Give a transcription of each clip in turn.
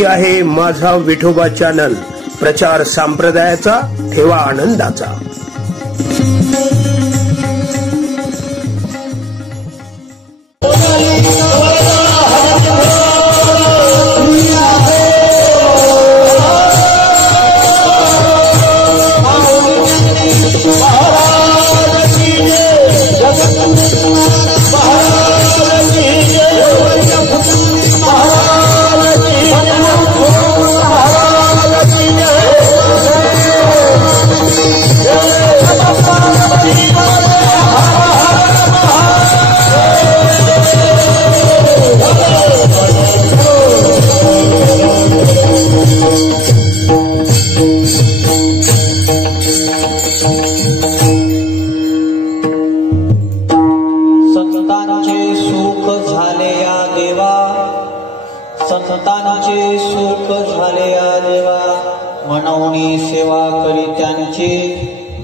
ही आहे माझा विठोबा चॅनल, प्रचार संप्रदायाचा, ठेवा आनंदाचा। संतांचे सुख झाले या देवा, मनवणी सेवा करी त्यांची,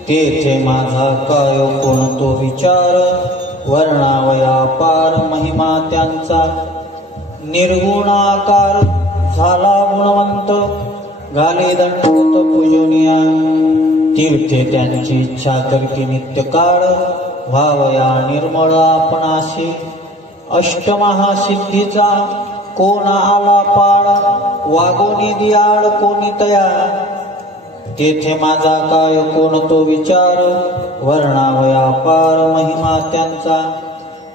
तेथे माझा काय कोण तो विचार, वर्णावया पार महिमा त्यांचा, निर्गुणाकार झाला गुणवंत, घाले दंडवत पूजनीया, तीर्थे त्यांची इच्छा करती नित्य काळ, व्हावया निर्मळ आपणाशी, अष्टमहासिद्धीचा कोण आला पाड, वागोनी दियाड कोणी तया, तेथे माझा काय कोण तो विचार, वर्णावया पार महिमा त्यांचा,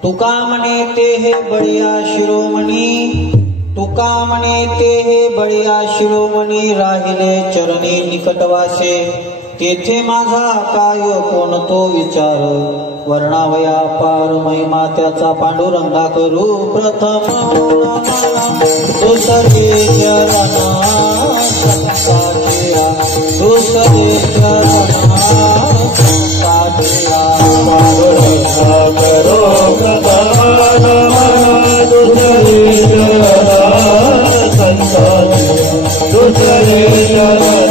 तुका म्हणे ते हे बळिया शिरोमणी, तुका म्हणे ते हे बळिया शिरोमणी, राहिले चरणी निकटवासे, तेथे माझा काय कोण तो विचार, वर्णावया पार महिमा त्याचा, पांडुरंगा करू प्रथम दुसरे चरणा संताचिया, दुसरे चरणा संताचिया, पांडुरंगा करू प्रथम दुसरे चरणा संताचिया, दुसरे चरणा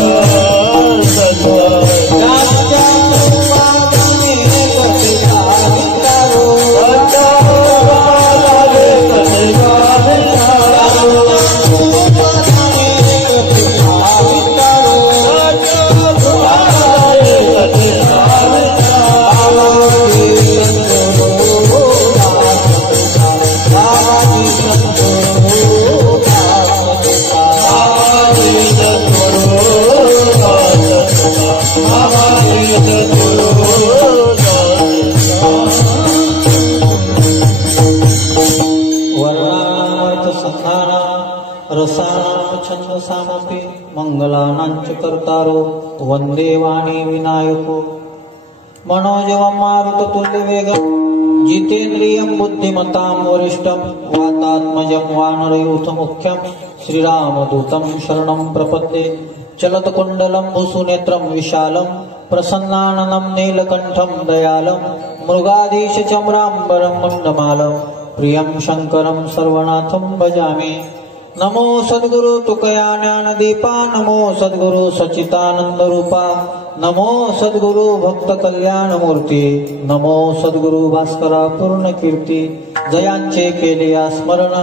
छंदसामपि मंगलानांच कर्तारो, वंदे वाणी विनायको, मनोजवं मारुततुल्यवेगं, जितेन्द्रियं बुद्धिमतां वरिष्ठं, वातात्मजं वानरयूथमुख्यं, श्रीरामदूतं शरणं प्रपद्ये, चलत्कुण्डलं भूसुनेत्रं विशालं, प्रसन्नाननं नीलकण्ठं दयालं, मृगाधीशचम्राम्बरं मुण्डमालं, प्रियं शङ्करं सर्वनाथं भजामि। नमो सद्गुरु तुकया ज्ञानदीपा, नमो सद्गुरु सच्चिदानंद रूपा, नमो सद्गुरु भक्त कल्याण मूर्ती, नमो सद्गुरु भास्करा पूर्ण कीर्ती, जयांचे केले स्मरण,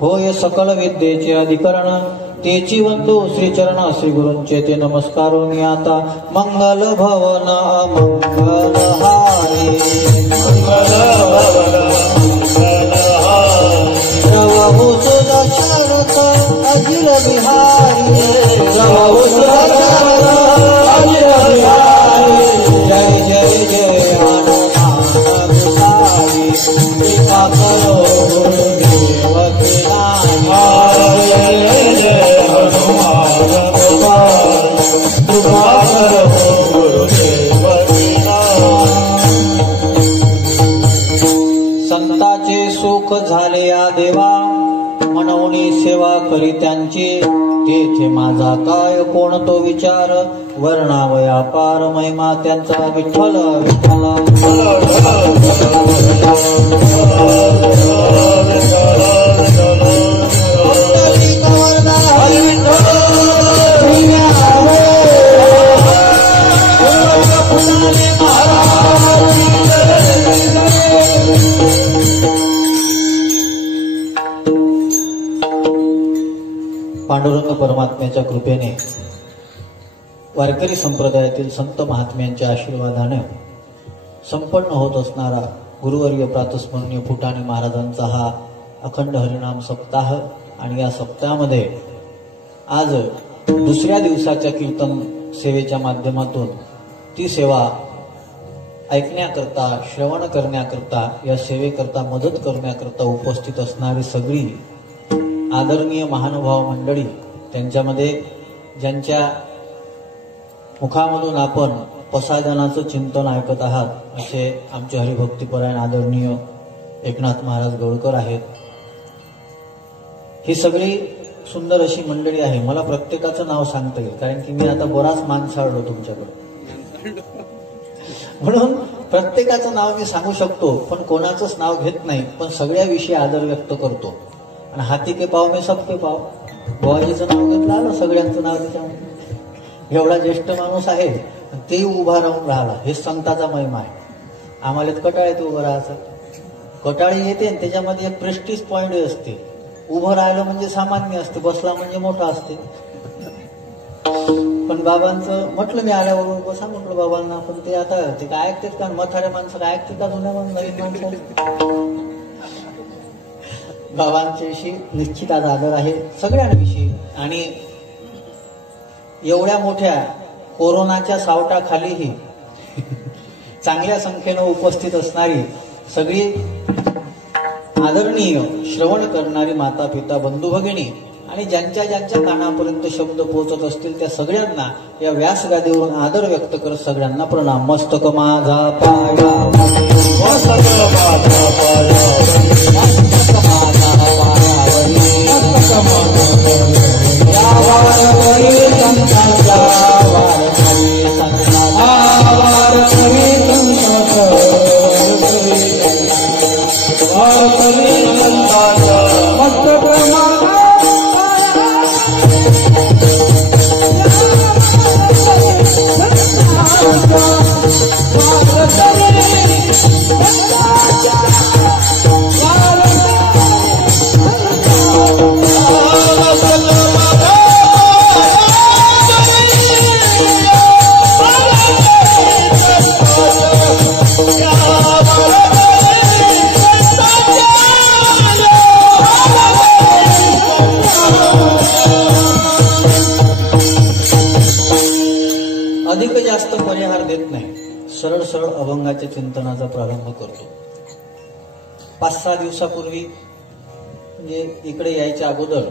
होय सकल विद्येचे अधिकरण, तेची वंदू श्रीचरण श्री गुरूंचे ते नमस्कारोनी आता, मंगल भवन मंगल हारी, मंगल भवन प्रभु दशरथ अजिर बिहारी, प्रभु दशरथ अजिर बिहारी, जय जय जय हनुमान बिहारी, कृपा करो गुरुदेव की नाम, जय जय हनुमान बिहारी, कृपा करो गुरुदेव की नाम। संताचे सुख झाले या देवा, मनवणी सेवा करी त्यांची, तेथे माझा काय कोण तो विचार, वर्णावया पार महिमा त्यांचा, विठ्ठल विठ्ठल पांडुरंग परमात्म्याच्या कृपेने वारकरी संप्रदायातील संत महात्म्यांच्या आशीर्वादाने संपन्न होत असणारा गुरुवर्य प्रातस्मरणीय फुटाणे महाराजांचा हा अखंड हरिनाम सप्ताह आणि या सप्ताहामध्ये आज दुसऱ्या दिवसाच्या कीर्तन सेवेच्या माध्यमातून ती सेवा ऐकण्याकरता श्रवण करण्याकरता या सेवेकरता मदत करण्याकरता उपस्थित असणारी सगळी आदरणीय महानुभाव मंडळी, त्यांच्यामध्ये ज्यांच्या मुखामधून आपण पसायदानाचं चिंतन ऐकत आहात असे आमचे हरिभक्तीपरायण आदरणीय एकनाथ महाराज गौडकर आहेत. ही सगळी सुंदर अशी मंडळी आहे. मला प्रत्येकाचं नाव सांगता येईल कारण की मी आता बराच मान छाळलो तुमच्याकडे, म्हणून प्रत्येकाचं नाव मी सांगू शकतो पण कोणाचंच नाव घेत नाही, पण सगळ्याविषयी आदर व्यक्त करतो. आणि हाती के पाव में सबके पाव, बुवाजीचं नाव घेतलं आलं सगळ्यांचं नाव त्याच्यामध्ये. एवढा ज्येष्ठ माणूस आहे ते उभा राहून राहिला, हे संताचा महिमा आहे. आम्हाला कटाळे ते उभं राहायचं, कटाळी येते आणि त्याच्यामध्ये एक प्रेस्टिज पॉइंट असते. उभं राहिलं म्हणजे सामान्य असते, बसला म्हणजे मोठा असते. पण बाबांचं म्हटलं मी आल्याबरोबर बसा म्हटलं बाबांना, पण ते आता ते काय ऐकतात का म्हाताऱ्या माणसं काय ऐकतात का जुन्या नवीन माणसं. बाबांच्याविषयी निश्चित आज आदर आहे सगळ्यांविषयी. आणि एवढ्या मोठ्या कोरोनाच्या सावटाखालीही चांगल्या संख्येनं उपस्थित असणारी सगळी आदरणीय श्रवण करणारी माता पिता बंधू भगिनी आणि ज्यांच्या ज्यांच्या कानापर्यंत शब्द पोहोचत असतील त्या सगळ्यांना या व्यासगादीवरून आदर व्यक्त करत सगळ्यांना प्रणाम. मस्तक माझा पाया, मस्तक माझा पाया, मस्तक माझा पायावरी, मस्तक माझा या वारकरी संतांचा, वारकरी संतांचा, वारकरी संतांचा, वारकरी संतांचा मस्तक माझा अधिक जास्त परिहार देत नाही, सरळ सरळ अभंगाच्या चिंतनाचा प्रारंभ करतो. 5-6 दिवसापूर्वी म्हणजे इकडे यायच्या अगोदर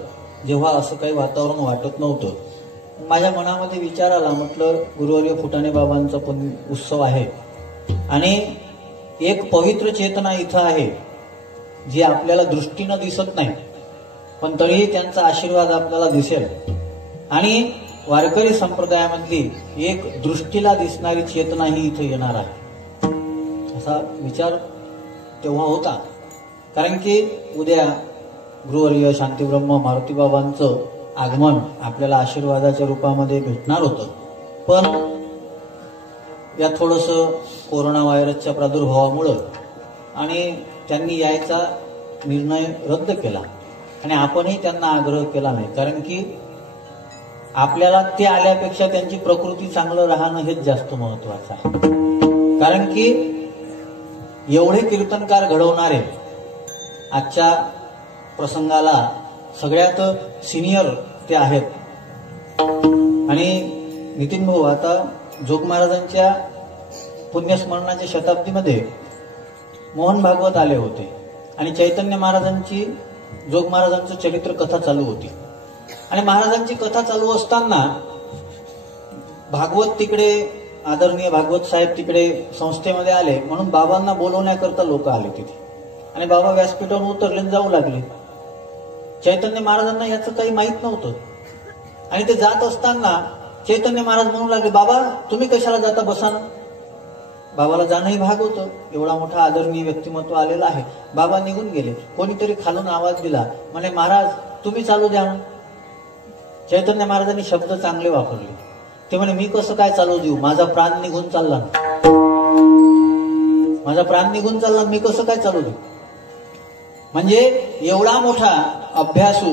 जेव्हा असं काही वातावरण वाटत नव्हतं, माझ्या मनामध्ये विचार आला, म्हटलं गुरुवर्य फुटाणे बाबांचा पण उत्सव आहे आणि एक पवित्र चेतना इथं आहे जी आपल्याला दृष्टीनं दिसत नाही पण तरीही त्यांचा आशीर्वाद आपल्याला दिसेल. आणि वारकरी संप्रदायामधली एक दृष्टीला दिसणारी चेतना ही इथं येणार आहे असा विचार तेव्हा होता. कारण की उद्या गुरुवर्य शांतीब्रह्म मारुतीबाबांचं आगमन आपल्याला आशीर्वादाच्या रूपामध्ये भेटणार होतं. पण या थोडंसं कोरोना व्हायरसच्या प्रादुर्भावामुळं आणि त्यांनी यायचा निर्णय रद्द केला आणि आपणही त्यांना आग्रह केला नाही. कारण की आपल्याला ते आल्यापेक्षा त्यांची प्रकृती चांगलं राहणं हेच जास्त महत्वाचं आहे. कारण की एवढे कीर्तनकार घडवणारे आजच्या प्रसंगाला सगळ्यात सिनियर ते आहेत. आणि नितीन भाऊ, आता जोग महाराजांच्या पुण्यस्मरणाच्या शताब्दीमध्ये मोहन भागवत आले होते आणि चैतन्य महाराजांची जोग महाराजांचं चरित्र कथा चालू होती. आणि महाराजांची कथा चालू असताना भागवत तिकडे, आदरणीय भागवत साहेब तिकडे संस्थेमध्ये आले म्हणून बाबांना बोलवण्याकरता लोक आले तिथे. आणि बाबा व्यासपीठावरून उतरले जाऊ लागले. चैतन्य महाराजांना याचं काही माहीत नव्हतं आणि ते जात असताना चैतन्य महाराज म्हणू लागले, बाबा तुम्ही कशाला जाता, बसा ना. बाबाला जाणंही भाग होतं, एवढा मोठा आदरणीय व्यक्तिमत्व आलेला आहे. बाबा निघून गेले. कोणीतरी खालून आवाज दिला, म्हणे महाराज तुम्ही चालू द्या ना. चैतन्य महाराजांनी शब्द चांगले वापरले. ते म्हणे मी कसं काय चालू देऊ, माझा प्राण निघून चालला, माझा प्राण निघून चालला, मी कसं काय चालू देऊ. म्हणजे एवढा मोठा अभ्यासू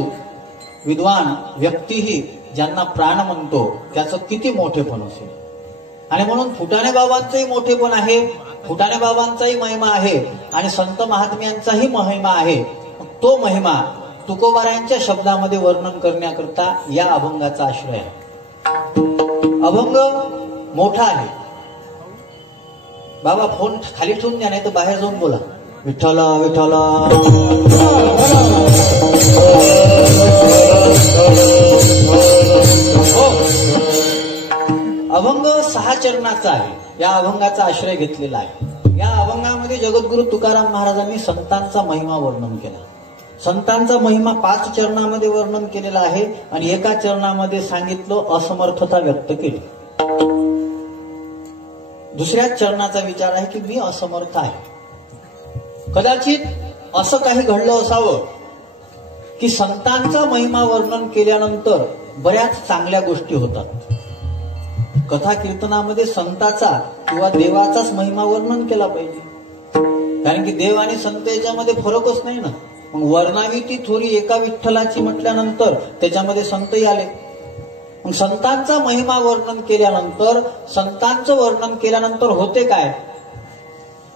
विद्वान व्यक्तीही ज्यांना प्राण म्हणतो त्याचं किती मोठेपण असेल. आणि म्हणून फुटाणे बाबांचंही मोठेपण आहे, फुटाणे बाबांचाही महिमा आहे आणि संत महात्म्यांचाही महिमा आहे. तो महिमा तुकोबारायांच्या शब्दामध्ये वर्णन करण्याकरता या अभंगाचा आश्रय आहे. अभंग मोठा आहे. बाबा फोन खाली ठेवून द्या, नाही तर बाहेर जाऊन बोला. विठ्ठला विठ्ठला अभंग 6 चरणाचा आहे. या अभंगाचा आश्रय घेतलेला आहे. या अभंगामध्ये जगद्गुरु तुकाराम महाराजांनी संतांचा महिमा वर्णन केला. संतांचा महिमा 5 चरणामध्ये वर्णन केलेला आहे आणि एका चरणामध्ये सांगितलं असमर्थता व्यक्त केली. दुसऱ्या चरणाचा विचार आहे की मी असमर्थ आहे. कदाचित असं काही घडलं असावं की संतांचा महिमा वर्णन केल्यानंतर बऱ्याच चांगल्या गोष्टी होतात. कथा कीर्तनामध्ये संताचा किंवा देवाचाच महिमा वर्णन केला पाहिजे, कारण की देव आणि संत याच्यामध्ये फरकच नाही ना. मग वर्णावी ती थोडी एका विठ्ठलाची म्हटल्यानंतर त्याच्यामध्ये संतही आले. मग संतांचा महिमा वर्णन केल्यानंतर, संतांचं वर्णन केल्यानंतर होते काय?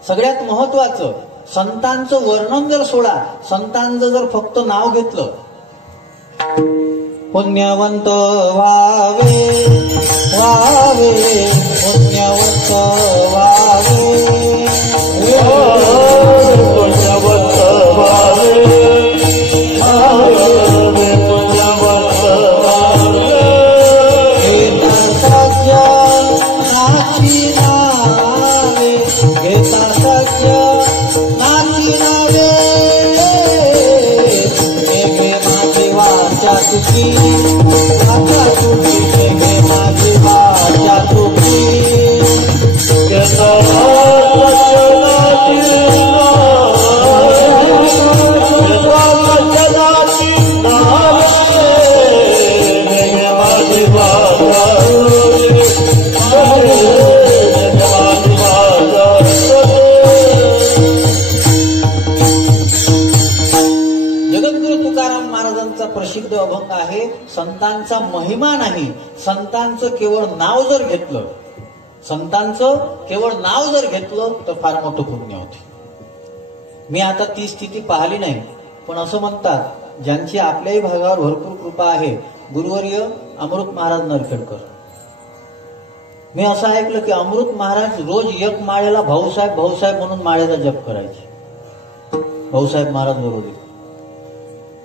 सगळ्यात महत्वाचं, संतांचं वर्णन जर सोडा, संतांचं जर फक्त नाव घेतलं, पुण्यवंत व्हावे व्हावे पुण्यवंत व्हावे पुण्यवंत व्हावे पुण्यवंत व्हावे घेता सत्य नाची नावे घेता सत्य नाची नावे मेघे माझी वाचा तुझी वाचा तुझी मेघे माझी वाचा तुझी घेता प्रसिद्ध अभंग आहे. संतांचा महिमा नाही, संतांचं केवळ नाव जर घेतलं, संतांचं केवळ नाव जर घेतलं तर फार मोठं पुण्य होते. मी आता ती स्थिती पाहिली नाही, पण असं म्हणतात ज्यांची आपल्याही भागावर भरपूर कृपा आहे, गुरुवर्य अमृत महाराज नरखेडकर. मी असं ऐकलं की अमृत महाराज रोज एक माळेला भाऊसाहेब भाऊसाहेब म्हणून माळेचा जप करायचे. भाऊसाहेब महाराज बरोबर,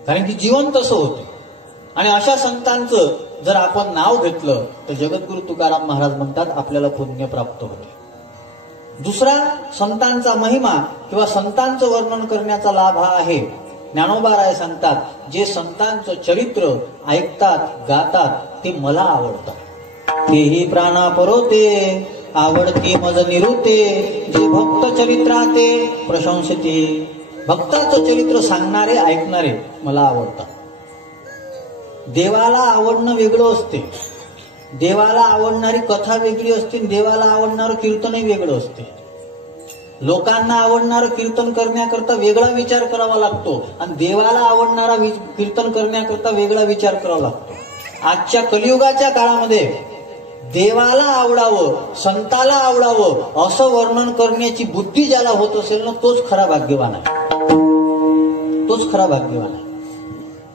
कारण की जीवन तसं होतं. आणि अशा संतांचं जर आपण नाव घेतलं तर जगद्गुरु तुकाराम महाराज म्हणतात आपल्याला पुण्य प्राप्त होते. दुसरा संतांचा महिमा किंवा संतांचं वर्णन करण्याचा लाभ हा आहे. ज्ञानोबा राय सांगतात, जे संतांचं चरित्र ऐकतात गातात ते मला आवडतात. तेही प्राणा परोते आवडती मज निरुते, जे भक्त चरित्राते प्रशंसते. भक्ताचं चरित्र सांगणारे ऐकणारे मला आवडतात. देवाला आवडणं वेगळं असते, देवाला आवडणारी कथा वेगळी असते, देवाला आवडणारं कीर्तनही वेगळं असते. लोकांना आवडणारं कीर्तन करण्याकरता वेगळा विचार करावा लागतो आणि देवाला आवडणारा कीर्तन करण्याकरता वेगळा विचार करावा लागतो. आजच्या कलियुगाच्या काळामध्ये देवाला आवडावं, संताला आवडावं असं वर्णन करण्याची बुद्धी ज्याला होत असेल ना, तोच खरा भाग्यवान आहे. तोच खरा भाग्यवान आहे.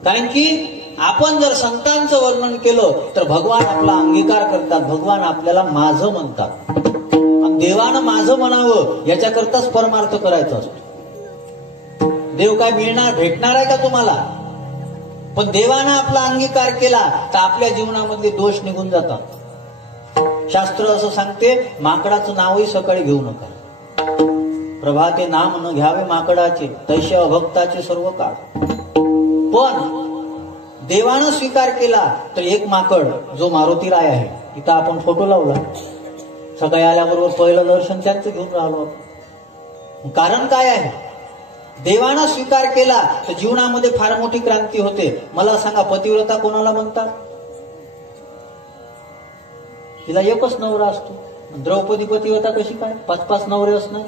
कारण की आपण जर संतांचं वर्णन केलं तर भगवान आपला अंगीकार करतात, भगवान आपल्याला माझं म्हणतात. आणि देवानं माझं म्हणावं याच्याकरताच परमार्थ करायचा असतो. देव काय मिळणार भेटणार आहे का तुम्हाला? पण देवानं आपला अंगीकार केला तर आपल्या जीवनामधले दोष निघून जातात. शास्त्र असं सांगते, माकडाचं नावही सकाळी घेऊ नका. प्रभाते नाम न घ्यावे माकडाचे, तैसे अभक्ताचे सर्व काळ. पण देवानं स्वीकार केला तर एक माकड जो मारुती राय आहे, इथं आपण फोटो लावला, सकाळी आल्याबरोबर पहिलं दर्शन त्यांचं घेऊन राहिलो. कारण काय आहे? देवानं स्वीकार केला तर जीवनामध्ये फार मोठी क्रांती होते. मला सांगा, पतिव्रता कोणाला म्हणतात? तिला एकच नवरा असतो. द्रौपदी पतिव्रता कशी काय? 5-5 नवरे असणार.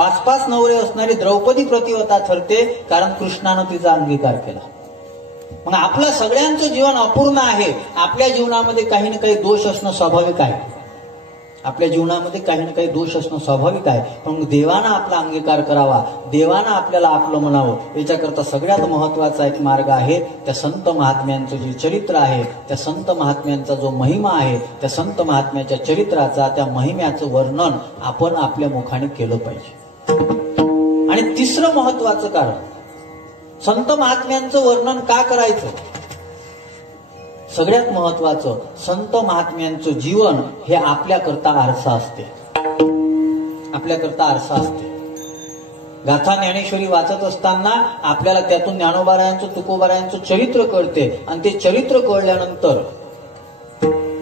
5-5 नवरे असणारी द्रौपदी प्रतिव्रता ठरते, कारण कृष्णानं तिचा अंगीकार केला. मग आपलं सगळ्यांचं जीवन अपूर्ण आहे. आपल्या जीवनामध्ये काही ना काही दोष असणं स्वाभाविक आहे. आपल्या जीवनामध्ये काही ना काही दोष असणं स्वाभाविक आहे. पण देवानं आपला अंगीकार करावा, देवानं आपल्याला आपलं म्हणावं, याच्याकरता सगळ्यात महत्वाचा एक मार्ग आहे. त्या संत महात्म्यांचं जे चरित्र आहे, त्या संत महात्म्यांचा जो महिमा आहे, त्या संत महात्म्याच्या चरित्राचा, त्या महिम्याचं वर्णन आपण आपल्या मुखाने केलं पाहिजे. आणि तिसरं महत्वाचं कारण, संत महात्म्यांचं वर्णन का करायचं? सगळ्यात महत्वाचं, संत महात्म्यांचं जीवन हे आपल्याकरता आरसा असते. आपल्याकरता आरसा असते. गाथा ज्ञानेश्वरी वाचत असताना आपल्याला त्यातून ज्ञानोबारायांचं, तुकोबारायांचं चरित्र कळते. आणि ते चरित्र कळल्यानंतर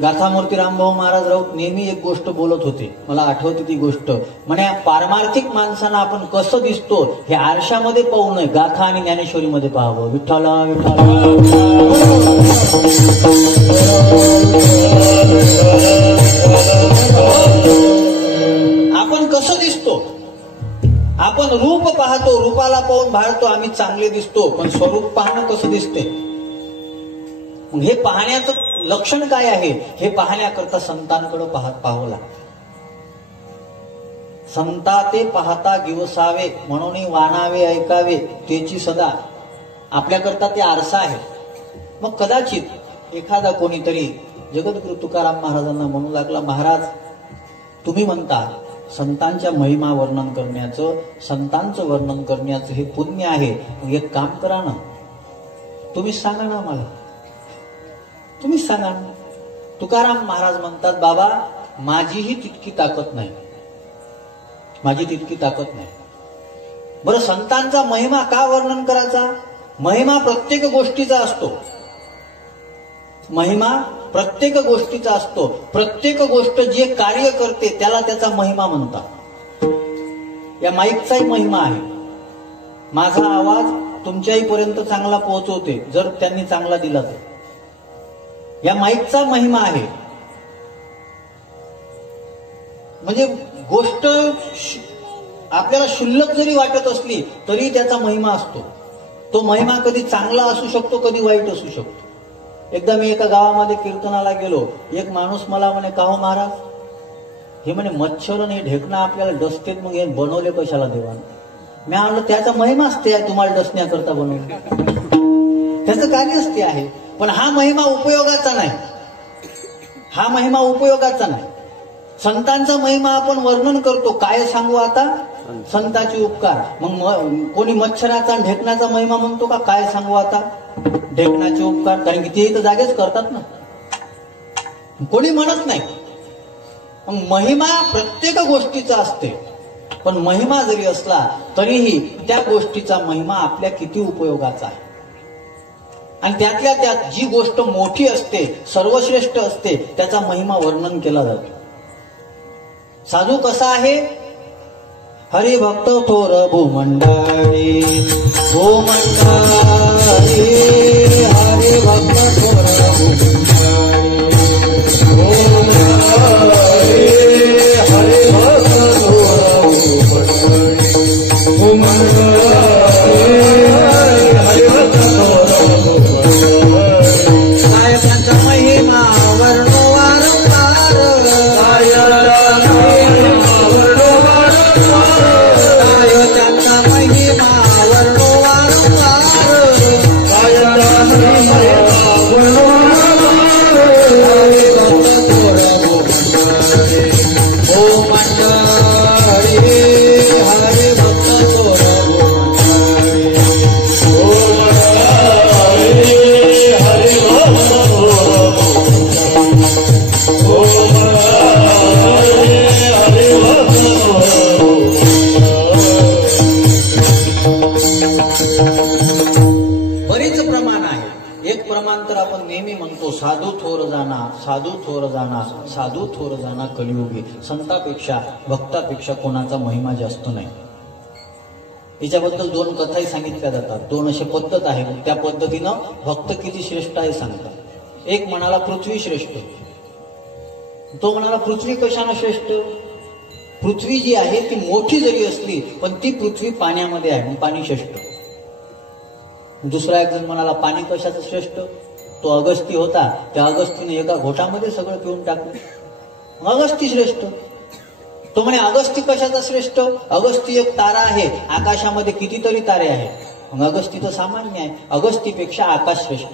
गाथामूर्ती रामभाऊ महाराज राऊत नेहमी एक गोष्ट बोलत होते, मला आठवते ती गोष्ट. म्हणे पारमार्थिक माणसांना आपण कसं दिसतो हे आरशामध्ये पाहू नये, गाथा आणि ज्ञानेश्वरीमध्ये पाहावं. विठ्ठला विठ्ठला. आपण कसं दिसतो? आपण रूप पाहतो, रूपाला पाहून भाळतो, आम्ही चांगले दिसतो. पण स्वरूप पाहणं कसं दिसते? मग हे पाहण्याचं लक्षण काय आहे हे पाहण्याकरता संतांकडे पाहावं लागतं. संता ते पाहता गिवसावे, म्हणून वाणावे ऐकावे त्याची सदा. आपल्याकरता ते आरसा आहे. मग कदाचित एखादा कोणीतरी जगद्गुरु तुकाराम महाराजांना म्हणू लागला, महाराज तुम्ही म्हणता संतांच्या महिमा वर्णन करण्याचं, संतांचं वर्णन करण्याचं हे पुण्य आहे. मग एक काम करा ना, तुम्हीच सांगा ना मला, तुम्हीच सांगा. तुकाराम महाराज म्हणतात, बाबा माझीही तितकी ताकद नाही, माझी तितकी ताकद नाही. बरं संतांचा महिमा का वर्णन करायचा? महिमा प्रत्येक गोष्टीचा असतो. महिमा प्रत्येक गोष्टीचा असतो. प्रत्येक गोष्ट जे कार्य करते त्याला त्याचा महिमा म्हणतात. या माईकचाही महिमा आहे. माझा आवाज तुमच्याही पर्यंत चांगला पोहोचवते जर त्यांनी चांगला दिला तर. या माईकचा महिमा आहे. म्हणजे गोष्ट आपल्याला क्षुल्लक जरी वाटत असली तरी त्याचा महिमा असतो. तो महिमा कधी चांगला असू शकतो, कधी वाईट असू शकतो. एकदा मी एका गावामध्ये कीर्तनाला गेलो. एक माणूस मला म्हणे, का हो महाराज, हे म्हणे मच्छर आणि ढेकणं आपल्याला डसतेत, मग हे बनवले कशाला देवानं? मी म्हणलं त्याचा महिमाच ते आहे, तुम्हाला डसण्याकरता बनवले, त्याचं कार्यच ते आहे. पण हा महिमा उपयोगाचा नाही, हा महिमा उपयोगाचा नाही. संतांचा महिमा आपण वर्णन करतो, काय सांगू आता? संताचे उपकार. मग कोणी मच्छराचा आणि ढेकणाचा महिमा म्हणतो का? काय सांगू आता? ढेकणाचे उपकार, कारण की ते इथं जागेच करतात ना, कोणी म्हणत नाही. मग महिमा प्रत्येक गोष्टीचा असते. पण महिमा जरी असला तरीही त्या गोष्टीचा महिमा आपल्या किती उपयोगाचा आहे. आणि त्यातल्या त्यात जी गोष्ट मोठी असते, सर्वश्रेष्ठ असते, त्याचा महिमा वर्णन केला जातो. साधू कसा आहे? हरिभक्त थोर भूमंडळी, भूमंडळी, हरिभक्त थोर भूमंडळी, हरिभक्त थोर भूमंडळी, हरिभक्त थोर भूमंडळी. काय त्यांचा महिमा वर्णो वारंवार, काय त्यांचा महिमा वर्णो वारंवार, काय वर्णो साधू थोर जाना, साधू थोर जाना, साधू थोर जाना कलियुगी. संतापेक्षा भक्तापेक्षा कोणाचा महिमा जास्त नाही. याच्याबद्दल 2 कथाही सांगितल्या जातात. 2 असे पद्धत आहे. त्या पद्धतीनं भक्त किती श्रेष्ठ आहे सांगतात. एक म्हणाला पृथ्वी श्रेष्ठ. तो म्हणाला पृथ्वी कशानं श्रेष्ठ? पृथ्वी जी आहे ती मोठी जरी असली पण ती पृथ्वी पाण्यामध्ये आहे, पाणी श्रेष्ठ. दुसरा एक जण म्हणाला पाणी कशाचं श्रेष्ठ? तो अगस्ती होता, त्या अगस्तीने एका घोटामध्ये सगळं पिऊन टाकलं, अगस्ती श्रेष्ठ. तो म्हणे अगस्ती कशाचा श्रेष्ठ? अगस्ती एक तारा आहे, आकाशामध्ये कितीतरी तारे आहेत. मग अगस्ती तर सामान्य आहे, अगस्तीपेक्षा आकाश श्रेष्ठ.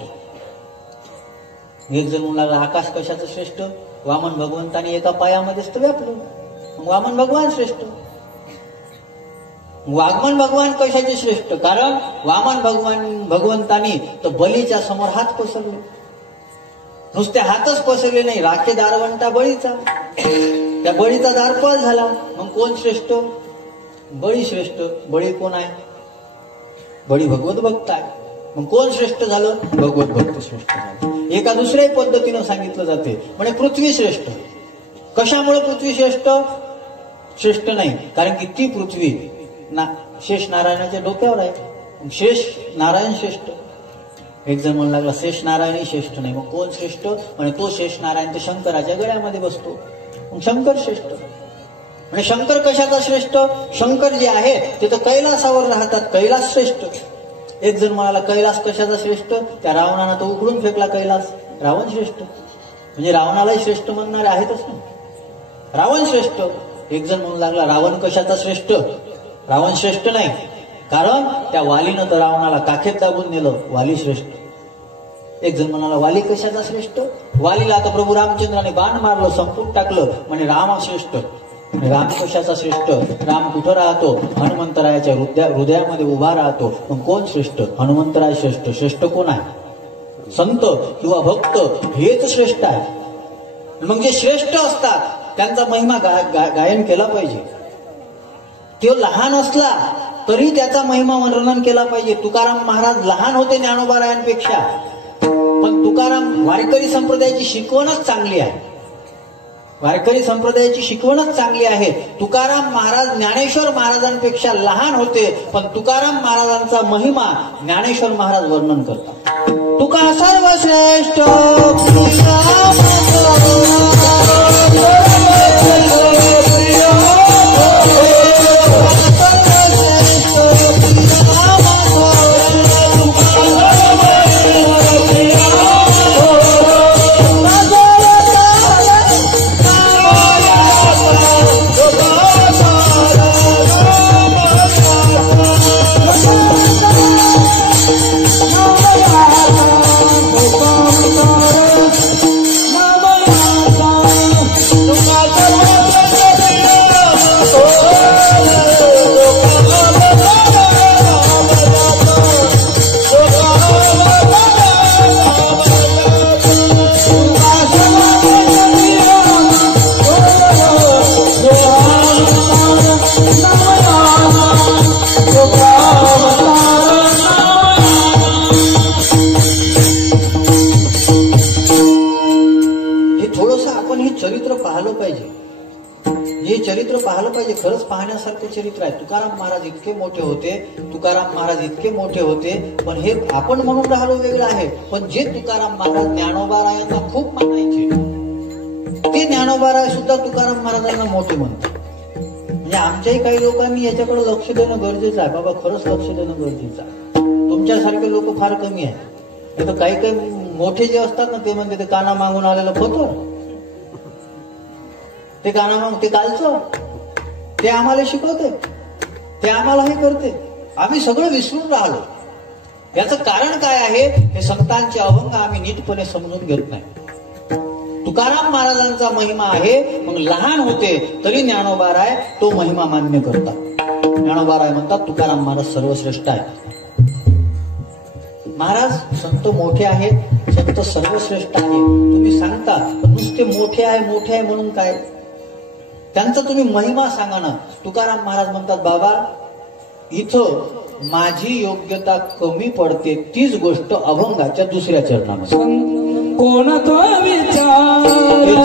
एक जण म्हणू लागला आकाश कशाचं श्रेष्ठ? वामन भगवंतानी एका पायामध्येच तर व्यापलं, मग वामन भगवान श्रेष्ठ. वामन भगवान कशाचे श्रेष्ठ? कारण वामन भगवंतानी तर बलीच्या समोर हात पसरले, नुसते हातच पसरले नाही, राखे दारवंटा बळीचा, त्या बळीचा दारपळ झाला. मग कोण श्रेष्ठ? बळी श्रेष्ठ. बळी कोण आहे? बळी भगवत भक्त आहे. मग कोण श्रेष्ठ झालं? भगवत भक्त श्रेष्ठ झालं. एका दुसऱ्याही पद्धतीनं सांगितलं जाते, म्हणजे पृथ्वी श्रेष्ठ. कशामुळे पृथ्वी श्रेष्ठ? श्रेष्ठ नाही कारण की ती पृथ्वी शेष नारायणाच्या डोक्यावर आहे, शेष नारायण श्रेष्ठ. एक जण म्हणू लागला शेष नारायण श्रेष्ठ नाही. मग कोण श्रेष्ठ? म्हणजे तो शेष नारायण ते शंकराच्या गळ्यामध्ये बसतो, मग शंकर श्रेष्ठ. म्हणजे शंकर कशाचा श्रेष्ठ? शंकर जे आहे ते तर कैलासावर राहतात, कैलास श्रेष्ठ. एक जण म्हणाला कैलास कशाचा श्रेष्ठ? त्या रावणानं तो उकडून फेकला कैलास, रावण श्रेष्ठ. म्हणजे रावणालाही श्रेष्ठ म्हणणारे आहेतच ना, रावण श्रेष्ठ. एक जण म्हणू लागला रावण कशाचा श्रेष्ठ? रावण श्रेष्ठ नाही कारण त्या वालीनं तर रावणाला काखेत दाबून नेलं, वाली श्रेष्ठ. एक जण म्हणाला वाली कशाचा श्रेष्ठ? वालीला आता प्रभू रामचंद्राने बाण मारलं, संपून टाकलं, म्हणजे राम श्रेष्ठ. राम कशाचा श्रेष्ठ? राम कुठं राहतो? हनुमंतरायाच्या हृदयामध्ये उभा राहतो. मग कोण श्रेष्ठ? हनुमंतराय श्रेष्ठ. श्रेष्ठ कोण आहे? संत किंवा भक्त हेच श्रेष्ठ आहे. मग जे श्रेष्ठ असतात त्यांचा महिमा गायन केला पाहिजे. तो लहान असला तरी त्याचा महिमा वर्णन केला पाहिजे. तुकाराम महाराज लहान होते ज्ञानोबारायांपेक्षा, पण तुकाराम वारकरी संप्रदायाची शिकवणच चांगली आहे. वारकरी संप्रदायाची शिकवणच चांगली आहे. तुकाराम महाराज ज्ञानेश्वर महाराजांपेक्षा लहान होते, पण तुकाराम महाराजांचा महिमा ज्ञानेश्वर महाराज वर्णन करतात. तुका सर्वश्रेष्ठ खरंच पाहण्यासारखं चरित्र आहे. तुकाराम महाराज इतके मोठे होते, तुकाराम महाराज इतके मोठे होते, पण हे आपण म्हणून राहिलो वेगळं आहे. पण जे तुकाराम महाराज ज्ञानोबारायांना खूप मानायचे, ते ज्ञानोबाराय सुद्धा तुकाराम महाराजांना मोठे म्हणतात. म्हणजे आमच्याही काही लोकांनी याच्याकडे लक्ष देणं गरजेचं आहे. बाबा खरंच लक्ष देणं गरजेचं आहे. तुमच्यासारखे लोक फार कमी आहेत. तर काही काही मोठे जे असतात ना, ते म्हणते ते काना मागून आलेलं होतं, ते काना मागून ते कालचं, ते आम्हाला शिकवते, ते आम्हाला हे करते. आम्ही सगळं विसरून राहिलो. याचं कारण काय आहे? हे संतांचे अभंग आम्ही नीटपणे समजून घेत नाही. तुकाराम महाराजांचा महिमा आहे, मग लहान होते तरी ज्ञानोबाराय तो महिमा मान्य करतात. ज्ञानोबाराय म्हणतात तुकाराम महाराज सर्वश्रेष्ठ आहे. महाराज संत मोठे आहेत, संत सर्वश्रेष्ठ आहे तुम्ही सांगता, पण नुसते मोठे आहे म्हणून काय? त्यांचा तुम्ही महिमा सांगा ना. तुकाराम महाराज म्हणतात बाबा इथं माझी योग्यता कमी पडते, तीच गोष्ट अभंगाच्या दुसऱ्या चरणामध्ये. कोण तो विचार,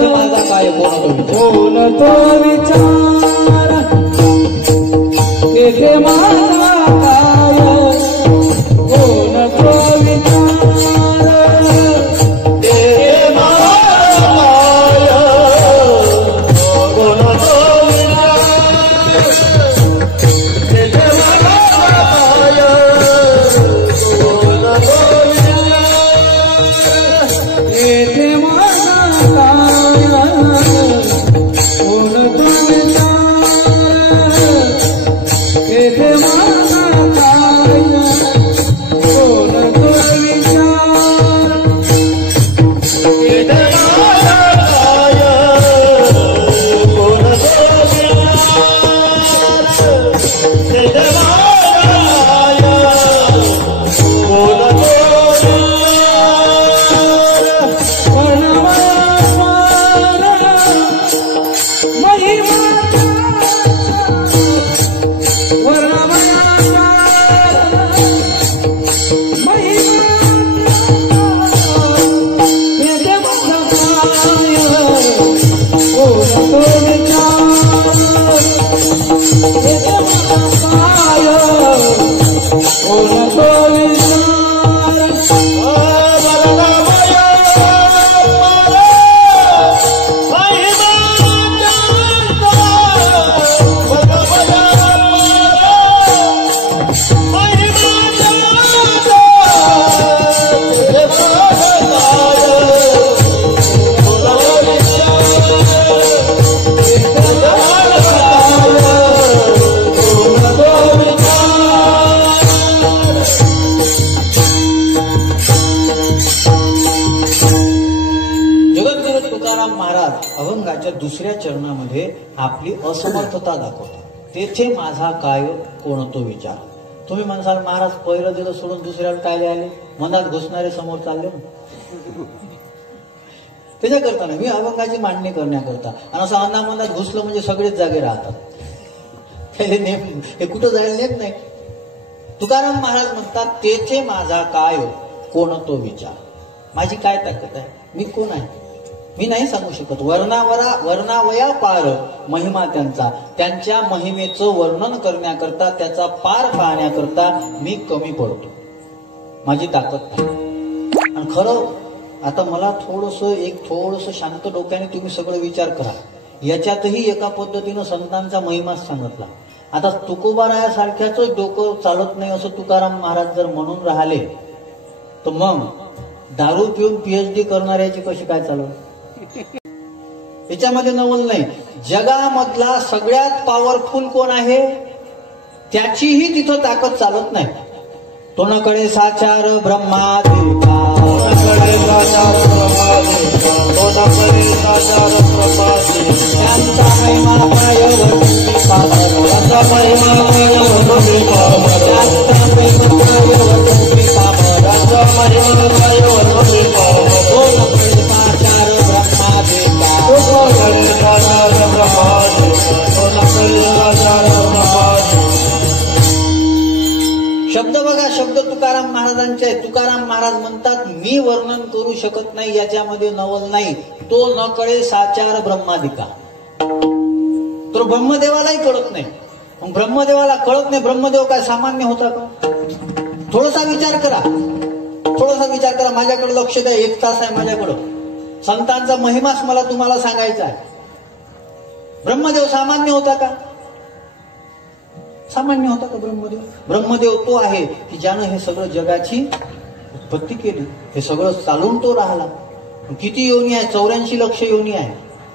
माझा काय कोण तो विचार, तेथे माझा काय, कोण तो विचार, तेथे माझा काय, कोण तो विचार, दुसऱ्या चरणामध्ये आपली असमर्थता दाखवतात. तेथे माझा काय कोण तो विचार. तुम्ही म्हणसाल महाराज पहिलं दिलं सोडून दुसऱ्याला काय आले, मनात घुसणारे समोर चालले ना. त्याच्याकरता ना मी अभंगाची मांडणी करण्याकरता. आणि असं अन्नामनात घुसलं म्हणजे सगळेच जागे राहतात. हे कुठं जायला नेत नाही. तुकाराम महाराज म्हणतात तेथे माझा काय कोण तो विचार. माझी काय ताकद आहे, मी कोण आहे मी नाही सांगू शकत. वर्णावया पार महिमा त्यांच्या महिमेचं वर्णन करण्याकरता, त्याचा पार पाहण्याकरता मी कमी पडतो. माझी ताकद नाही. आणि खरं आता मला थोडस शांत डोक्याने तुम्ही सगळं विचार करा. याच्यातही एका पद्धतीनं संतांचा महिमाच सांगितला. आता तुकोबारायासारख्याच डोकं चालत नाही असं तुकाराम महाराज जर म्हणून राहिले तर मग दारू पिऊन PhD करणाऱ्याची कशी काय चालवत. याच्यामध्ये नवल नाही. जगामधला सगळ्यात पॉवरफुल कोण आहे त्याचीही तिथं ताकद चालत नाही. तोनकडे साचार ब्रह्मादेवा, तोनकडे साचार ब्रह्मादेवा, तोनकडे साचार ब्रह्मादेवा. त्यांचा महिमा काय वदंती पावर, त्यांचा महिमा काय वदंती पावर, त्यांचा महिमा काय वदंती पावर, त्यांचा महिमा काय वदंती पावर. तोनकडे साचार ब्रह्मादेवा, तोनकडे साचार ब्रह्मादेवा, तोनकडे साचार ब्रह्मादेवा. शब्द बघा, शब्द तुकाराम महाराजांचे आहेत. तुकाराम महाराज म्हणतात मी वर्णन करू शकत नाही, याच्यामध्ये नवल नाही. तो न कळे साचार ब्रह्मादिका. तर ब्रह्मदेवालाही कळत नाही. मग ब्रह्मदेवाला कळत नाही, ब्रह्मदेव काय सामान्य होता का. थोडासा विचार करा, थोडासा विचार करा. माझ्याकडे लक्ष द्या, 1 तास आहे माझ्याकडं. संतांचा महिमाच मला तुम्हाला सांगायचा आहे. ब्रह्मदेव सामान्य होता का, सामान्य होता का ब्रह्मदेव. ब्रह्मदेव तो आहे की ज्यानं हे सगळं जगाची उत्पत्ती केली, हे सगळं चालून तो राहिला. किती योनी आहे, 84 लक्ष योनी आहे.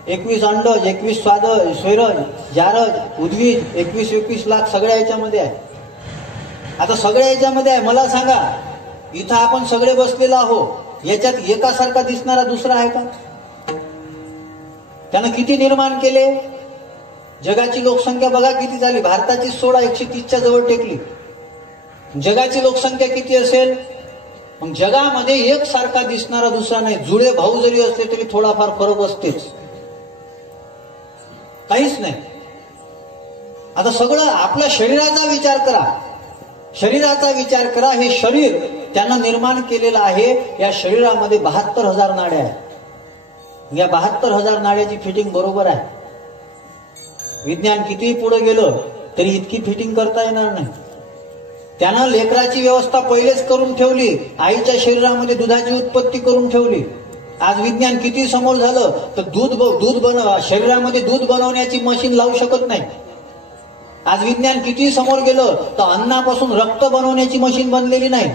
21 अंडज, 21 स्वैरज, जारज, उद्वीज, 21 लाख सगळ्या याच्यामध्ये आहे. आता सगळ्या याच्यामध्ये आहे. मला सांगा, इथं आपण सगळे बसलेलो आहोत, याच्यात एकासारखा दिसणारा दुसरा आहे का. त्यानं किती निर्माण केले. जगाची लोकसंख्या बघा किती झाली. भारताची 130च्या जवळ टेकली. जगाची लोकसंख्या किती असेल. मग जगामध्ये एकसारखा दिसणारा दुसरा नाही. जुळे भाऊ जरी असले तरी थोडाफार फरक असतेच, काहीच नाही. आता सगळं आपल्या शरीराचा विचार करा, शरीराचा विचार करा. हे शरीर त्यानं निर्माण केलेलं आहे. या शरीरामध्ये 72,000 नाड्या आहेत. या 72,000 नाड्याची फिटिंग बरोबर आहे. विज्ञान कितीही पुढे गेलं तरी इतकी फिटिंग करता येणार नाही. त्यानं लेकराची व्यवस्था पहिलेच करून ठेवली. आईच्या शरीरामध्ये दुधाची उत्पत्ती करून ठेवली. आज विज्ञान किती समोर झालं तर शरीरामध्ये दूध बनवण्याची मशीन लावू शकत नाही. आज विज्ञान किती समोर गेलं तर अन्नापासून रक्त बनवण्याची मशीन बनलेली नाही.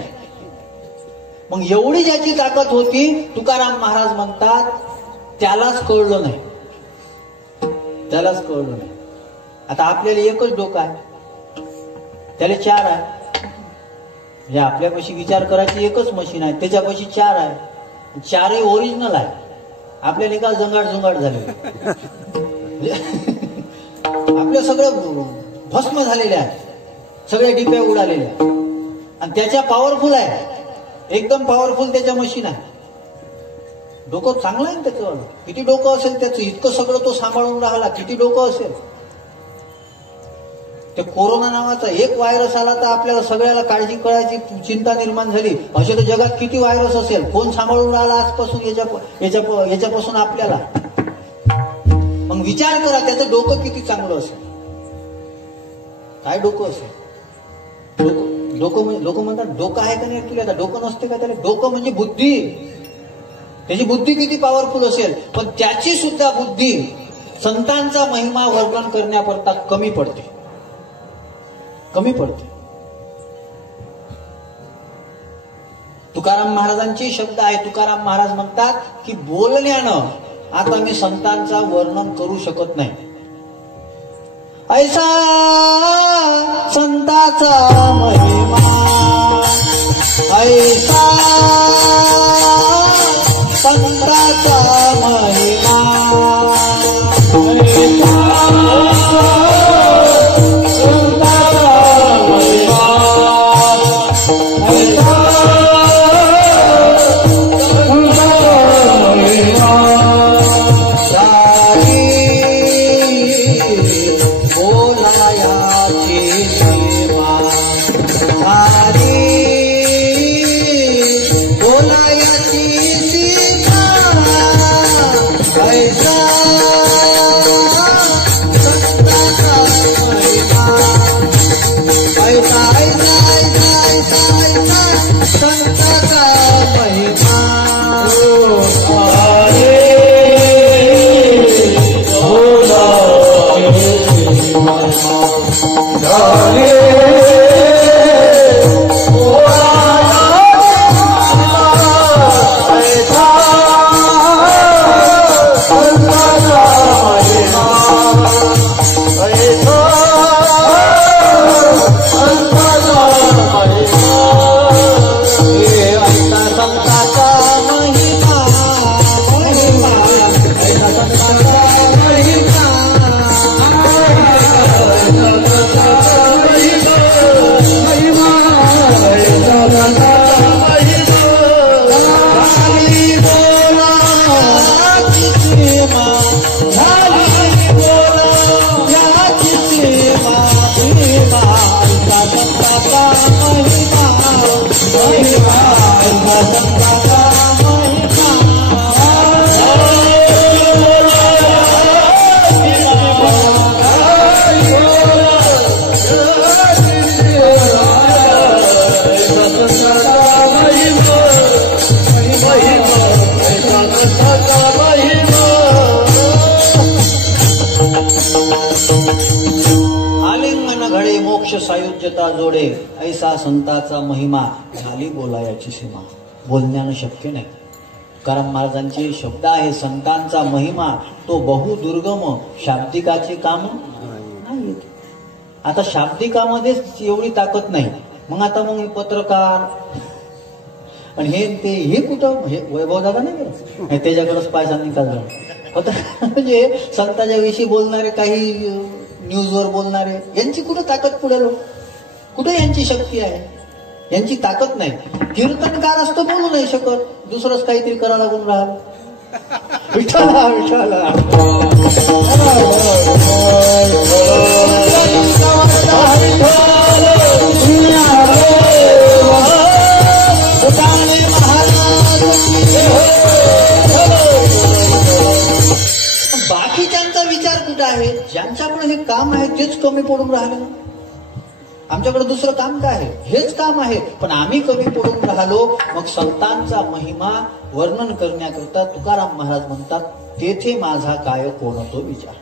मग एवढी ज्याची ताकद होती, तुकाराम महाराज म्हणतात त्यालाच कळलं नाही, त्यालाच कळलं नाही. आता आपल्याला एकच डोकं आहे, त्याला 4 आहे. म्हणजे आपल्यापाशी विचार करायची एकच मशीन आहे, त्याच्यापाशी 4 आहे. 4ही ओरिजिनल आहे. आपल्याला का जंगाट झाले, आपल्या सगळं भस्म झालेले आहे, सगळ्या डिप्या उडालेल्या, आणि त्याच्या पॉवरफुल आहे, एकदम पॉवरफुल त्याच्या मशीन आहे. डोकं चांगलं आहे ना त्याचं. किती डोकं असेल त्याचं, इतकं सगळं तो सांभाळून राहिला, किती डोकं असेल. ते कोरोना नावाचा एक व्हायरस आला तर आपल्याला सगळ्याला काळजी करायची चिंता निर्माण झाली. अशा तर जगात किती व्हायरस असेल, कोण सांभाळून राहिला आजपासून याच्यापासून आपल्याला. मग विचार करा त्याचं डोकं किती चांगलं असेल, काय डोकं असेल. लोक म्हणतात डोकं आहे का नाही तुला, डोकं नसते का त्याला. डोकं म्हणजे बुद्धी, त्याची बुद्धी किती पॉवरफुल असेल, पण त्याची सुद्धा बुद्धी संतांचा महिमा वर्णन करण्याकरता कमी पडते. तुकाराम महाराजांचे शब्द आहे. तुकाराम महाराज म्हणतात की बोलण्यानं आता मी संतांचा वर्णन करू शकत नाही. ऐसा संताचा महिमा, ऐसा संताचा महिमा, सायुज्यता जोडे ऐसा संताचा महिमा, झाली बोलायाची सीमा. बोलण्यानं शक्य नाही. तुकाराम महाराजांचे शब्द आहे संतांचा महिमा तो बहुदुर्गम, शाब्दिकाचे काम नाही. आता शाब्दिकामध्येच एवढी ताकद नाही, मग आता मग पत्रकार आणि हे कुठं, हे वैभव दादा नाही गेलं त्याच्याकडेच पैसा निकाल. म्हणजे संतांच्या विषयी बोलणारे, काही न्यूजवर बोलणारे, यांची कुठं ताकद पुढे, कुठे यांची शक्ती आहे, यांची ताकद नाही. कीर्तनकार असतो बोलू नाही शकत, दुसरंच काहीतरी करायला लागून राहिलं. विठ्ठला विठ्ठला बाकीच्यांचा विचार कुठं आहे, ज्यांच्याकडे हे काम आहे तेच कमी पडून राहिले. आमच्याकडे दुसरं काम काय आहे, हेच काम आहे, पण आम्ही कमी पडून राहिलो. मग संतांचा महिमा वर्णन करण्याकरता तुकाराम महाराज म्हणतात तेथे माझा काय कोण तो विचार,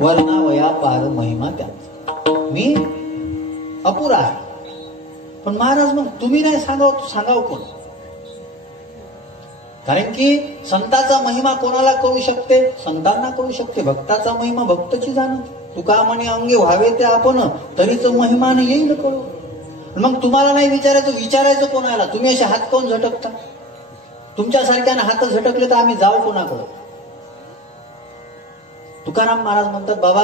वर्णावया पार महिमा त्यांचा. मी अपुरा आहे, पण महाराज मग तुम्ही नाही सांगाव कोण. कारण की संताचा महिमा कोणाला कळू शकते, संतांना कळू शकते. भक्ताचा महिमा भक्तची जाणत. तुका म्हणे अंगे व्हावे ते आपण, तरीच महिमान येईल कळू. मग तुम्हाला नाही विचारायचं कोणाला? तुम्ही असे हात कोण झटकता? तुमच्यासारख्यानं हात झटकले तर आम्ही जाऊ कोणाकडं? तुकाराम महाराज म्हणतात, बाबा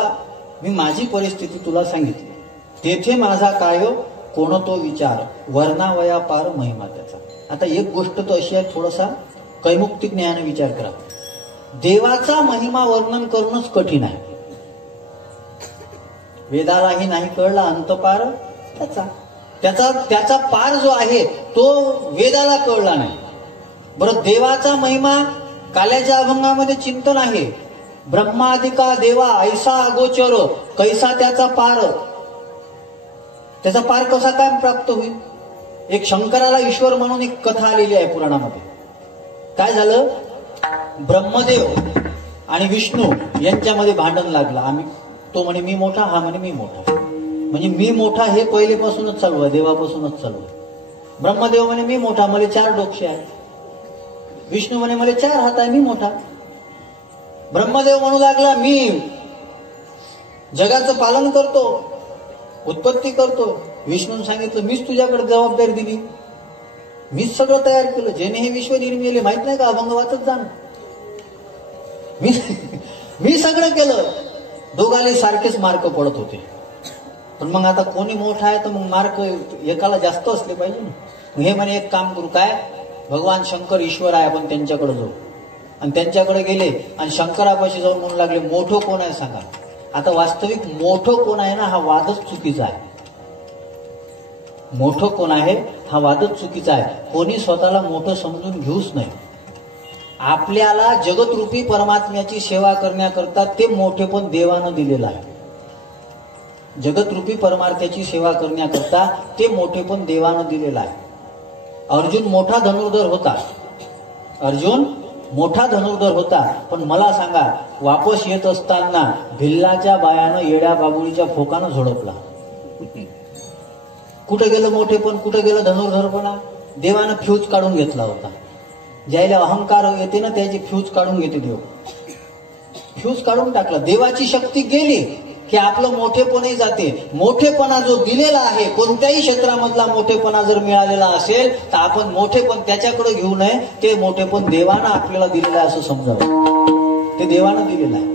मी माझी परिस्थिती तुला सांगितली, तेथे माझा काय कोण तो विचार, वर्णावया पार महिमा त्याचा. आता एक गोष्ट तर अशी आहे, थोडासा कैमुक्तिक ज्ञान विचार करा. देवाचा महिमा वर्णन करणंच कठीण आहे. वेदालाही नाही कळला अंतपार त्याचा पार जो आहे तो वेदाला कळला नाही. बरं, देवाचा महिमा काल्याच्या अभंगामध्ये चिंतन आहे. ब्रह्मादिका देवा ऐसा अगोचर, कैसा त्याचा पार कसा काय प्राप्त होईल? एक शंकराला ईश्वर म्हणून एक कथा आलेली आहे पुराणामध्ये. काय झालं? ब्रह्मदेव आणि विष्णू यांच्यामध्ये भांडण लागलं. तो म्हणे मी मोठा, हा म्हणे मी मोठा. म्हणजे मी मोठा हे पहिलेपासूनच चालू आहे, देवापासूनच चालू आहे. ब्रह्मदेव म्हणे मी मोठा, मला 4 डोके आहेत. विष्णू म्हणे मला 4 हात आहे, मी मोठा. ब्रह्मदेव म्हणू लागला मी जगाचं पालन करतो, उत्पत्ती करतो. विष्णूने सांगितलं मीच तुझ्याकडे जबाबदारी दिली, मीच सगळं तयार केलं. जेणे हे विश्व निर्मिले माहित नाही का? अभंग वाचत जाण. मी सगळं केलं. दोघाले सारखेच मार्क पडत होते. पण मग आता कोणी मोठा आहे तर मग मार्क एकाला जास्त असले पाहिजे ना. हे म्हणे एक काम करू, काय भगवान शंकर ईश्वर आहे, आपण त्यांच्याकडे जाऊ. आणि त्यांच्याकडे गेले आणि शंकरापाशी जाऊन म्हणू लागले मोठं कोण आहे सांगा. आता वास्तविक मोठं कोण आहे ना, हा वादच चुकीचा आहे. मोठं कोण आहे हा वादच चुकीचा आहे. कोणी स्वतःला मोठं समजून घेऊच नाही. आपल्याला जगतरूपी परमात्म्याची सेवा करण्याकरता ते मोठेपण देवानं दिलेलं आहे. जगतरूपी परमार्थाची सेवा करण्याकरता ते मोठेपण देवानं दिलेलं आहे. अर्जुन मोठा धनुर्धर होता, पण मला सांगा वापस येत असताना भिल्लाच्या बायानं येड्या बाबुळीच्या फोकानं झोडपला. कुठं गेलं मोठेपण, कुठं गेलं धनुर्धरपणा? देवानं फ्यूज काढून घेतला होता. ज्याला अहंकार येते ना त्याची फ्यूज काढून घेते देव. फ्यूज काढून टाकला. देवाची शक्ती गेली की आपलं मोठेपणही जाते. मोठेपणा जो दिलेला आहे, कोणत्याही क्षेत्रामधला मोठेपणा जर मिळालेला असेल तर आपण मोठेपण त्याच्याकडे घेऊ नये. ते मोठेपण देवानं आपल्याला दिलेलं आहे असं समजावं. ते देवानं दिलेलं आहे.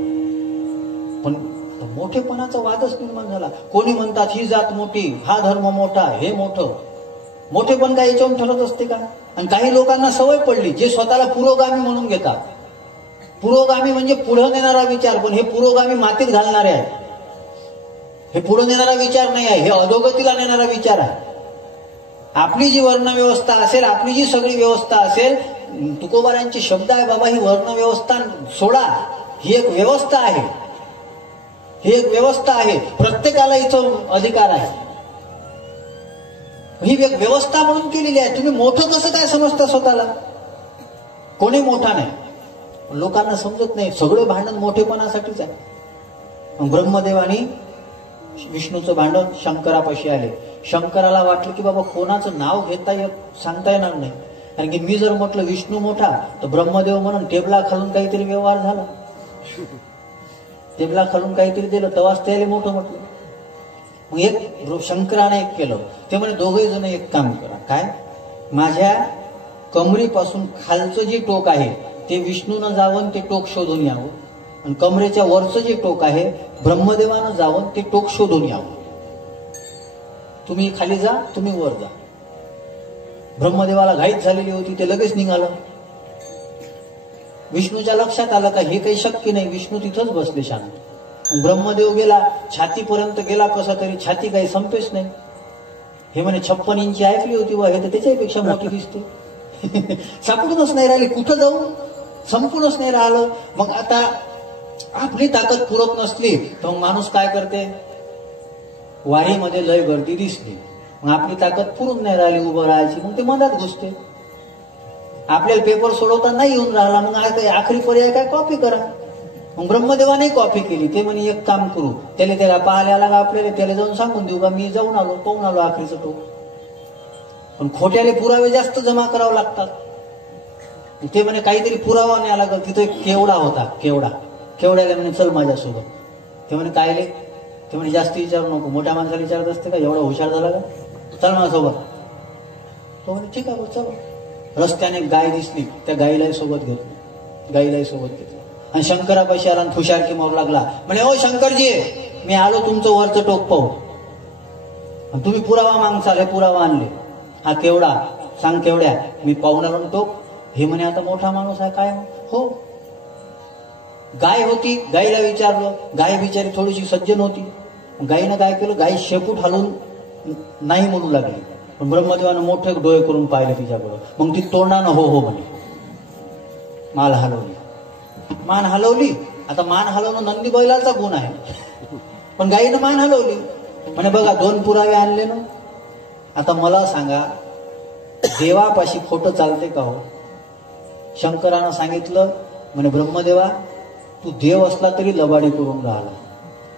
पण मोठेपणाचा वादच निर्माण झाला. कोणी म्हणतात ही जात मोठी, हा धर्म मोठा, हे मोठं. मोठेपण काय याच्यावरून ठरत असते का? आणि काही लोकांना सवय पडली जे स्वतःला पुरोगामी म्हणून घेतात. पुरोगामी म्हणजे पुढे नेणारा विचार, पण हे पुरोगामी मातीत घालणारे आहे. हे पुढे नेणारा विचार नाही आहे, हे अधोगतीला नेणारा विचार आहे. आपली जी वर्ण व्यवस्था असेल, आपली जी सगळी व्यवस्था असेल, तुकोबारांचे शब्द आहे, बाबा ही वर्ण व्यवस्था सोडा, ही एक व्यवस्था आहे. ही एक व्यवस्था आहे. प्रत्येकाला इथं अधिकार आहे. ही एक व्यवस्था म्हणून केलेली आहे. तुम्ही मोठं कसं काय समजता स्वतःला? कोणी मोठा नाही. लोकांना समजत नाही. सगळे भांडण मोठेपणासाठीच आहे. ब्रह्मदेव आणि विष्णूचं भांडण शंकरापाशी आले. शंकराला वाटलं की बाबा कोणाचं नाव सांगता येणार नाही. कारण की मी जर म्हटलं विष्णू मोठा तर ब्रह्मदेव म्हणून टेबला खालून काहीतरी व्यवहार झाला. टेबला खालून काहीतरी दिलं तेव्हाच त्याला मोठं म्हटलं. मग एक शंकराने एक केलं. ते म्हणे दोघे जण एक काम करा. काय? माझ्या कमरेपासून खालचं जे टोक आहे ते विष्णूनं जावं ते टोक शोधून यावं, आणि कमरेच्या वरचं जे टोक आहे ब्रह्मदेवानं जावं ते टोक शोधून यावं. तुम्ही खाली जा, तुम्ही वर जा. ब्रह्मदेवाला घाईत झालेली होती, ते लगेच निघालं. विष्णूच्या लक्षात आलं का हे काही शक्य नाही. विष्णू तिथंच बसले शांत. ब्रह्मदेव गेला, छातीपर्यंत गेला कसा तरी, छाती काही संपेच नाही. हे म्हणे 56 इंची ऐकली होती वा, हे तर त्याच्यापेक्षा मोठी दिसते. सापडूनच नाही राहिली. कुठं जाऊ? संपूनच नाही राहिलं. मग आता आपली ताकद पुरत नसली तर मग माणूस काय करते? वारीमध्ये लय गर्दी दिसली, मग आपली ताकद पुरून नाही राहिली उभं राहायची, मग ते मधात घुसते. आपल्याला पेपर सोडवता नाही येऊन राहिला, मग आखरी पर्याय काय? कॉपी करा. मग ब्रह्मदेवाने कॉपी केली. ते म्हणे एक काम करू, त्याला पाहायला आला का आपल्याला, त्याला जाऊन सांगून देऊ का मी जाऊन आलो, पाहून आलो आखरीचं टोक. पण खोट्याले पुरावे जास्त जमा करावे लागतात. ते म्हणे काहीतरी पुरावा नाही आला का? तिथे केवडा होता. केवड्याला म्हणे चल माझ्यासोबत. ते म्हणे कायले? ते म्हणे जास्त विचारू नको. मोठ्या माणसाला विचारत असते का एवढा हुशार झाला का? चल माझ्यासोबत. तो म्हणे ठीक आहे बघ चल. रस्त्याने गाय दिसली, त्या गाईलाही सोबत घेतलं आणि शंकरापाशी आला आणि फुशारकी मारू लागला. म्हणे ओ शंकरजी, मी आलो तुमचं वरचं टोक पाहू. तुम्ही पुरावा मागचाल, हे पुरावा आणले. हा केवढा? सांग केवढ्या? मी पाहून आलो टोक. हे म्हणे आता मोठा माणूस आहे काय? हो. गाय होती, गाईला विचारलं. गाय बिचारी थोडीशी सज्जन होती. गायीनं काय केलं, गाई शेपूट हलवून नाही म्हणू लागली. पण ब्रह्मदेवानं मोठे डोळे करून पाहिलं तिच्याकडं. मग ती तोंडानं हो हो म्हणे. मान हलवली. आता मान हलवणं नंदी बैलाचा गुण आहे, पण गायीनं मान हलवली. म्हणे बघा 2 पुरावे आणले ना. आता मला सांगा, देवापाशी खोटं चालते का हो? शंकरानं सांगितलं, म्हणे ब्रह्मदेवा, तू देव असला तरी लबाडी करून राहिला,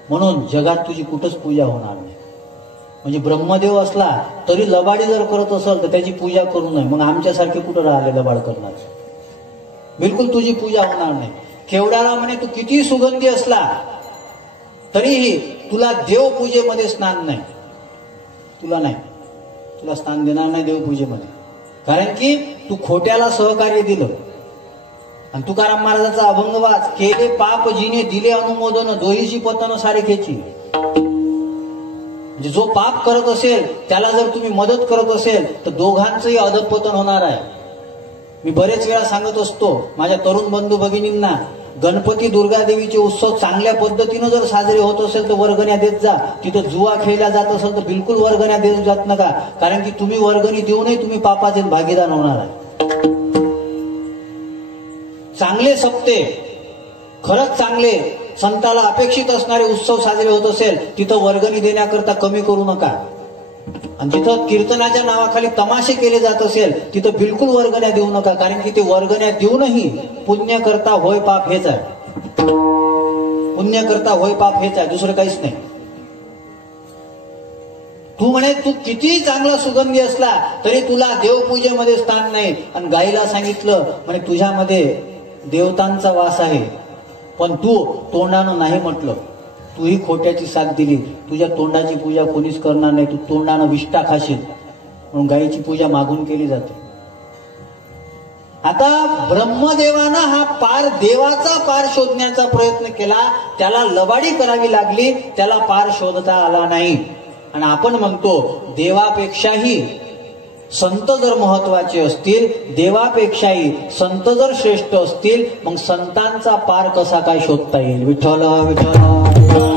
म्हणून जगात तुझी कुठंच पूजा होणार नाही. म्हणजे ब्रह्मदेव असला तरी लबाडी जर करत असेल तर त्याची पूजा करू नये. मग आमच्यासारखे कुठं राहिले लबाड करणार? बिलकुल तुझी पूजा होणार नाही. केवढ्याला म्हणे तू किती सुगंधी असला तरीही तुला देवपूजेमध्ये स्नान नाही. तुला स्नान देणार नाही देवपूजेमध्ये, कारण की तू खोट्याला सहकार्य दिलं. आणि तुकाराम महाराजांचा अभंग वाच, केले पाप जिने दिले अनुमोदन, दोहीची पतन सारे खेची. म्हणजे जो पाप करत असेल त्याला जर तुम्ही मदत करत असेल तर दोघांचंही अधःपतन होणार आहे. मी बरेच वेळा सांगत असतो माझ्या तरुण बंधू भगिनींना, गणपती दुर्गा देवीचे उत्सव चांगल्या पद्धतीनं जर साजरे होत असेल तर वर्गण्या देत जा. तिथं जुवा खेळला जात असेल तर बिलकुल वर्गण्या देत जात नका, कारण की तुम्ही वर्गणी देऊनही तुम्ही पापाचे भागीदार होणार आहे. चांगले सप्ते, खरंच चांगले संताला अपेक्षित असणारे उत्सव साजरे होत असेल तिथं वर्गणी देण्याकरता कमी करू नका. आणि जिथं कीर्तनाच्या नावाखाली तमाशे केले जात असेल तिथं बिलकुल वर्गण्या देऊ नका, कारण की ते वर्गण्या देऊनही पुण्य करता होय पाप हेच आहे. पुण्य करता होय पाप हेच आहे, दुसरं काहीच नाही. तू म्हणे तू किती चांगला सुगंधी असला तरी तुला देवपूजेमध्ये स्थान नाही. आणि गाईला सांगितलं, म्हणे तुझ्यामध्ये देवतांचा वास आहे, पण तू तोंडानं नाही म्हटलं. तूही खोट्याची साथ दिली. तुझ्या तोंडाची पूजा कोणीच करणार नाही, तू तोंडानं विष्टा खाशील. म्हणून गायीची पूजा मागून केली जाते. आता ब्रह्मदेवानं हा पार, देवाचा पार शोधण्याचा प्रयत्न केला, त्याला लबाडी करावी लागली, त्याला पार शोधता आला नाही. आणि आपण म्हणतो देवापेक्षाही संत जर महत्वाचे असतील, देवापेक्षाही संत जर श्रेष्ठ असतील, मग संतांचा पार कसा काय शोधता येईल? विठ्ठल विठ्ठल.